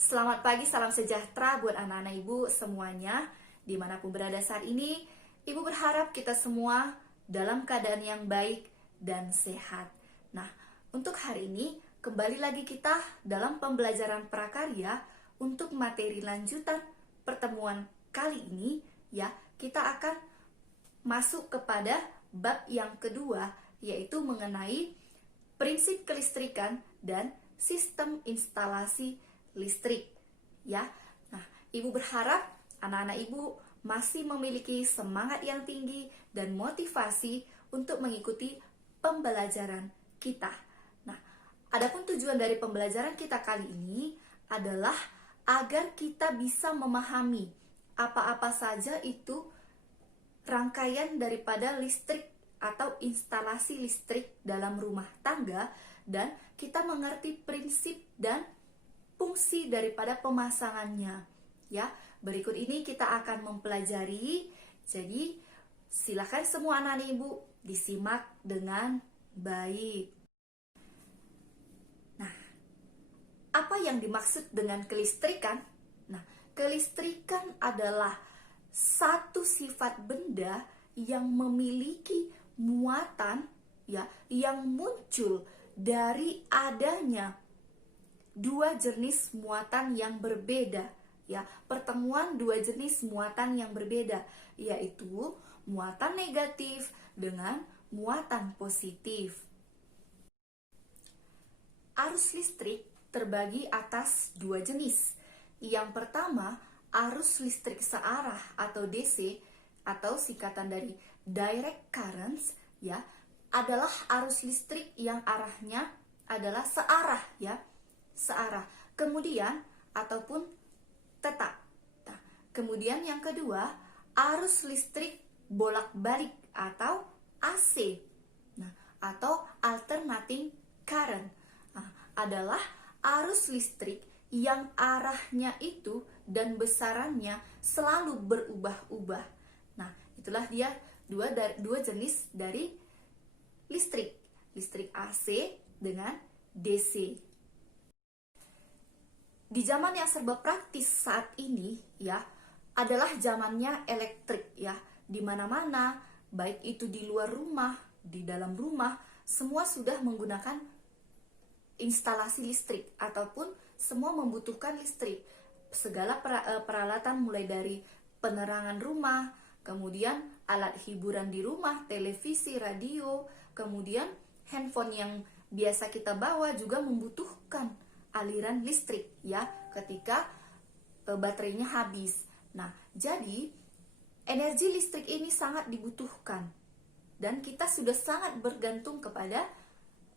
Selamat pagi, salam sejahtera buat anak-anak ibu semuanya. Dimanapun berada saat ini, ibu berharap kita semua dalam keadaan yang baik dan sehat. Nah, untuk hari ini, kembali lagi kita dalam pembelajaran prakarya untuk materi lanjutan pertemuan kali ini. Ya, kita akan masuk kepada bab yang kedua, yaitu mengenai prinsip kelistrikan dan sistem instalasi listrik, ya. Nah, ibu berharap anak-anak ibu masih memiliki semangat yang tinggi dan motivasi untuk mengikuti pembelajaran kita. Nah, adapun tujuan dari pembelajaran kita kali ini adalah agar kita bisa memahami apa-apa saja itu rangkaian daripada listrik atau instalasi listrik dalam rumah tangga, dan kita mengerti prinsip dan fungsi daripada pemasangannya. Ya, berikut ini kita akan mempelajari. Jadi, silakan semua anak-anak ibu disimak dengan baik. Nah, apa yang dimaksud dengan kelistrikan? Nah, kelistrikan adalah satu sifat benda yang memiliki muatan, ya, yang muncul dari adanya dua jenis muatan yang berbeda, ya, pertemuan dua jenis muatan yang berbeda, yaitu muatan negatif dengan muatan positif. Arus listrik terbagi atas dua jenis. Yang pertama, arus listrik searah atau DC, atau singkatan dari direct currents, ya, adalah arus listrik yang arahnya adalah searah, ya, searah, kemudian ataupun tetap. Nah, kemudian yang kedua, arus listrik bolak-balik atau AC, nah, atau alternating current, nah, adalah arus listrik yang arahnya itu dan besarannya selalu berubah-ubah. Nah, itulah dia dua jenis dari listrik AC dengan DC. Di zaman yang serba praktis saat ini, ya, adalah zamannya elektrik, ya, di mana-mana, baik itu di luar rumah, di dalam rumah, semua sudah menggunakan instalasi listrik ataupun semua membutuhkan listrik. Segala peralatan mulai dari penerangan rumah, kemudian alat hiburan di rumah, televisi, radio, kemudian handphone yang biasa kita bawa juga membutuhkan aliran listrik, ya, ketika baterainya habis. Nah, jadi energi listrik ini sangat dibutuhkan dan kita sudah sangat bergantung kepada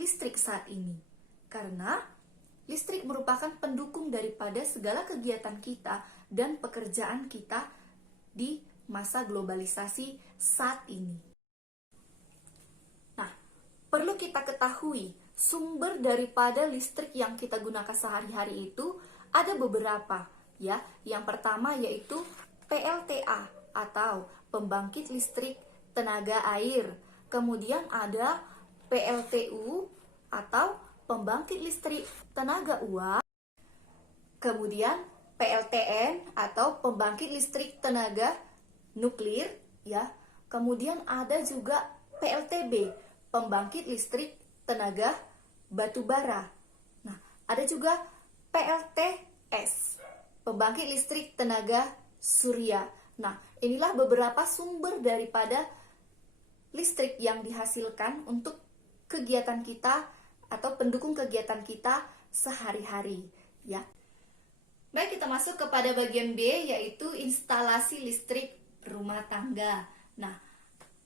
listrik saat ini, karena listrik merupakan pendukung daripada segala kegiatan kita dan pekerjaan kita di masa globalisasi saat ini. Nah, perlu kita ketahui sumber daripada listrik yang kita gunakan sehari-hari itu ada beberapa, ya. Yang pertama yaitu PLTA atau pembangkit listrik tenaga air. Kemudian ada PLTU atau pembangkit listrik tenaga uap. Kemudian PLTN atau pembangkit listrik tenaga nuklir, ya. Kemudian ada juga PLTB, pembangkit listrik tenaga batu bara. Nah, ada juga PLTS, pembangkit listrik tenaga surya. Nah, inilah beberapa sumber daripada listrik yang dihasilkan untuk kegiatan kita atau pendukung kegiatan kita sehari-hari, ya. Baik, kita masuk kepada bagian B, yaitu instalasi listrik rumah tangga. Nah,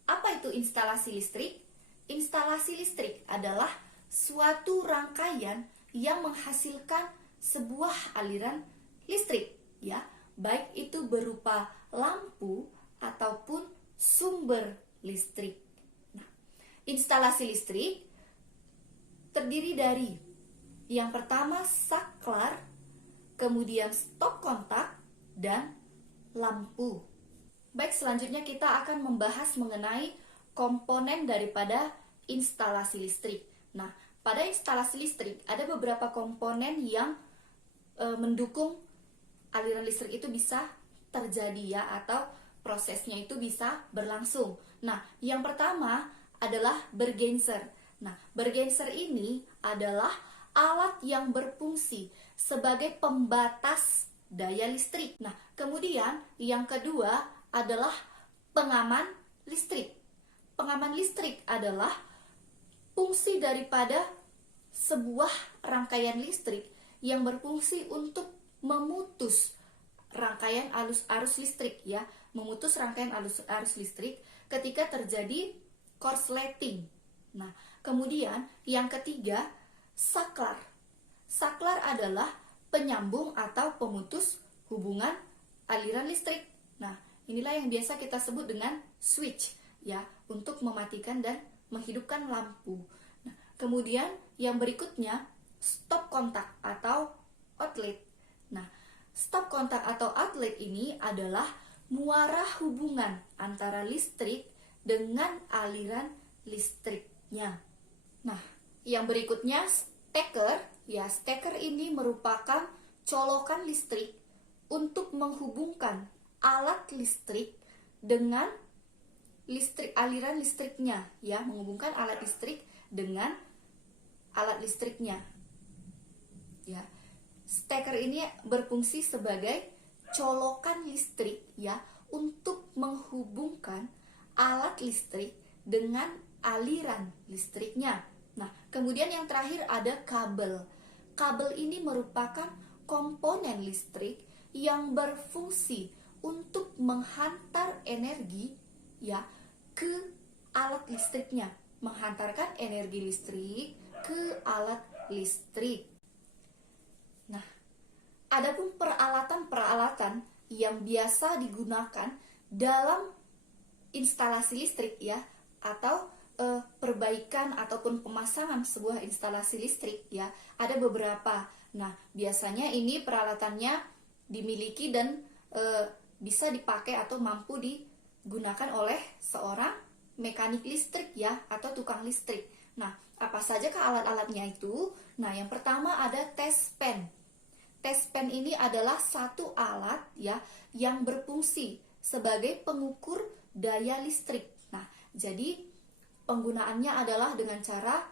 apa itu instalasi listrik? Instalasi listrik adalah suatu rangkaian yang menghasilkan sebuah aliran listrik, ya, baik itu berupa lampu ataupun sumber listrik. Nah, instalasi listrik terdiri dari yang pertama saklar, kemudian stop kontak, dan lampu. Baik, selanjutnya kita akan membahas mengenai komponen daripada instalasi listrik. Nah, pada instalasi listrik ada beberapa komponen yang mendukung aliran listrik itu bisa terjadi ya, atau prosesnya itu bisa berlangsung. Nah, yang pertama adalah bergenser. Nah, bergenser ini adalah alat yang berfungsi sebagai pembatas daya listrik. Nah, kemudian yang kedua adalah pengaman listrik. Pengaman listrik adalah fungsi daripada sebuah rangkaian listrik yang berfungsi untuk memutus rangkaian arus listrik ya, memutus rangkaian arus listrik ketika terjadi korsleting. Nah, kemudian yang ketiga, saklar. Saklar adalah penyambung atau pemutus hubungan aliran listrik. Nah, inilah yang biasa kita sebut dengan switch ya, untuk mematikan dan menghidupkan lampu. Nah, kemudian yang berikutnya, stop kontak atau outlet. Nah, stop kontak atau outlet ini adalah muara hubungan antara listrik dengan aliran listriknya. Nah, yang berikutnya steker. Ya, steker ini merupakan colokan listrik untuk menghubungkan alat listrik dengan aliran listriknya, ya, menghubungkan alat listrik dengan alat listriknya. Ya, steker ini berfungsi sebagai colokan listrik ya, untuk menghubungkan alat listrik dengan aliran listriknya. Nah, kemudian yang terakhir ada kabel. Kabel ini merupakan komponen listrik yang berfungsi untuk menghantar energi ya ke alat listriknya, menghantarkan energi listrik ke alat listrik. Nah, adapun peralatan-peralatan yang biasa digunakan dalam instalasi listrik ya, atau perbaikan ataupun pemasangan sebuah instalasi listrik ya, ada beberapa. Nah, biasanya ini peralatannya dimiliki dan bisa dipakai atau mampu digunakan oleh seorang mekanik listrik ya, atau tukang listrik. Nah, apa saja ke alat-alatnya itu? Nah, yang pertama ada test pen. Test pen ini adalah satu alat ya yang berfungsi sebagai pengukur daya listrik. Nah, jadi penggunaannya adalah dengan cara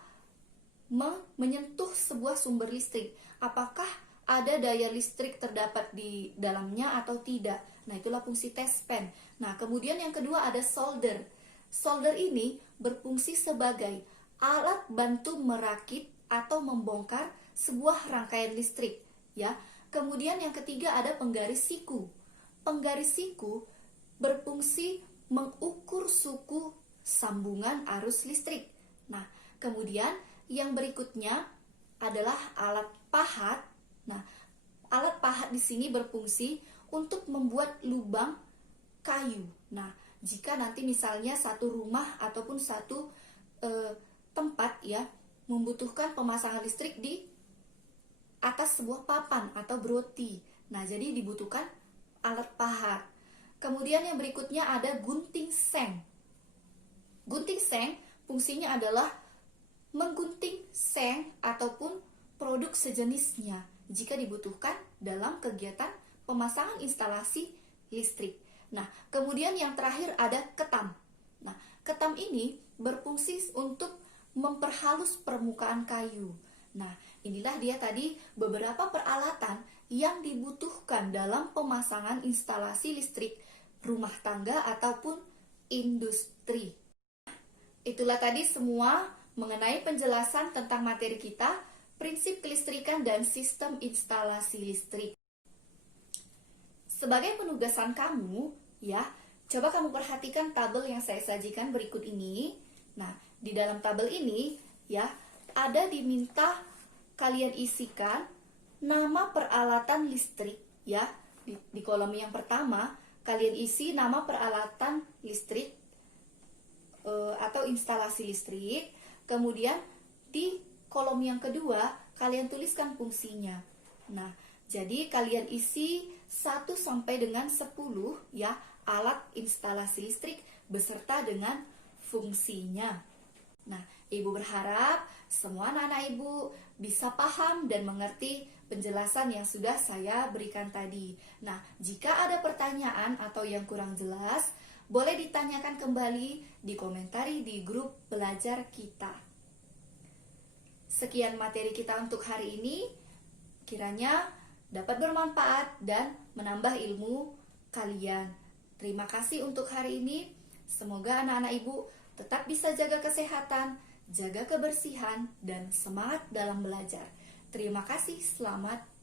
menyentuh sebuah sumber listrik. Apakah ada daya listrik terdapat di dalamnya atau tidak? Nah, itulah fungsi test pen. Nah, kemudian yang kedua ada solder. Solder ini berfungsi sebagai alat bantu merakit atau membongkar sebuah rangkaian listrik, ya. Kemudian yang ketiga ada penggaris siku. Penggaris siku berfungsi mengukur suku sambungan arus listrik. Nah, kemudian yang berikutnya adalah alat pahat. Nah, alat pahat di sini berfungsi untuk membuat lubang kayu. Nah, jika nanti misalnya satu rumah ataupun satu tempat ya membutuhkan pemasangan listrik di atas sebuah papan atau broti. Nah, jadi dibutuhkan alat pahat. Kemudian yang berikutnya ada gunting seng. Gunting seng fungsinya adalah menggunting seng ataupun produk sejenisnya jika dibutuhkan dalam kegiatan pemasangan instalasi listrik. Nah, kemudian yang terakhir ada ketam. Nah, ketam ini berfungsi untuk memperhalus permukaan kayu. Nah, inilah dia tadi beberapa peralatan yang dibutuhkan dalam pemasangan instalasi listrik rumah tangga ataupun industri. Itulah tadi semua mengenai penjelasan tentang materi kita, prinsip kelistrikan dan sistem instalasi listrik. Sebagai penugasan kamu, ya, coba kamu perhatikan tabel yang saya sajikan berikut ini. Nah, di dalam tabel ini, ya, ada diminta kalian isikan nama peralatan listrik, ya. Di kolom yang pertama, kalian isi nama peralatan listrik atau instalasi listrik. Kemudian di kolom yang kedua kalian tuliskan fungsinya. Nah, jadi kalian isi 1 sampai dengan 10 ya alat instalasi listrik beserta dengan fungsinya. Nah, Ibu berharap semua anak-anak Ibu bisa paham dan mengerti penjelasan yang sudah saya berikan tadi. Nah, jika ada pertanyaan atau yang kurang jelas, boleh ditanyakan kembali di komentari di grup belajar kita. Sekian materi kita untuk hari ini. Kiranya dapat bermanfaat dan menambah ilmu kalian. Terima kasih untuk hari ini. Semoga anak-anak Ibu tetap bisa jaga kesehatan, jaga kebersihan, dan semangat dalam belajar. Terima kasih, selamat